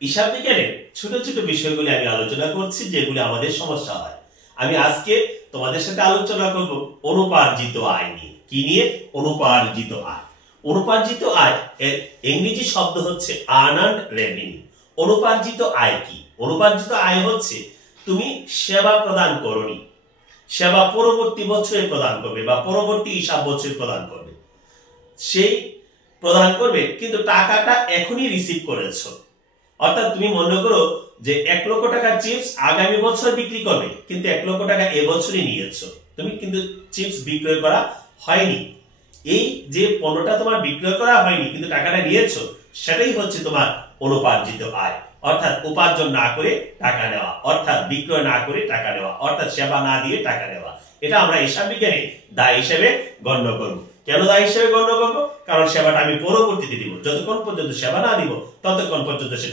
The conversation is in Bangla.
হিসাব বিজ্ঞানের ছোট ছোট বিষয়গুলি আমি আলোচনা করছি, যেগুলি আমাদের সমস্যা হয়। আমি আজকে তোমাদের সাথে আলোচনা করব অনুপার্জিত আয় নিয়ে। কি নিয়ে? অনুপার্জিত আয়। অনুপার্জিত আয় এর ইংরেজি শব্দ হচ্ছে আর্নড রেভিনিউ। অনুপার্জিত আয় কি? অনুপার্জিত আয় হচ্ছে তুমি সেবা প্রদান করনি, সেবা পরবর্তী বছরে প্রদান করবে বা পরবর্তী হিসাব বছরে প্রদান করবে, সেই প্রদান করবে কিন্তু টাকাটা এখনই রিসিভ করেছো। অর্থাৎ তুমি মনে করো যে 1 লক্ষ টাকার চিপস আগামী বছর বিক্রি করবে, কিন্তু 1 লক্ষ টাকা এবছরই নিয়েছো, তুমি কিন্তু চিপস বিক্রয় করা হয়নি। এই যে পণ্যটা তোমার বিক্রয় করা হয়নি কিন্তু টাকাটা নিয়েছো, সেটাই হচ্ছে তোমার অনুপার্জিত আয়। অর্থাৎ উপার্জন না করে টাকা নেওয়া, অর্থাৎ বিক্রয় না করে টাকা নেওয়া, অর্থাৎ সেবা না দিয়ে টাকা নেওয়া। এটা আমরা হিসাব বিজ্ঞানে দায় হিসেবে গণ্য করব। কেন দায় হিসেবে গণ্য করব? কারণ সেবাটা আমি পরবর্তীতে দিব, যতক্ষণ পর্যন্ত সেবা না দিব ততক্ষণ পর্যন্ত সেটা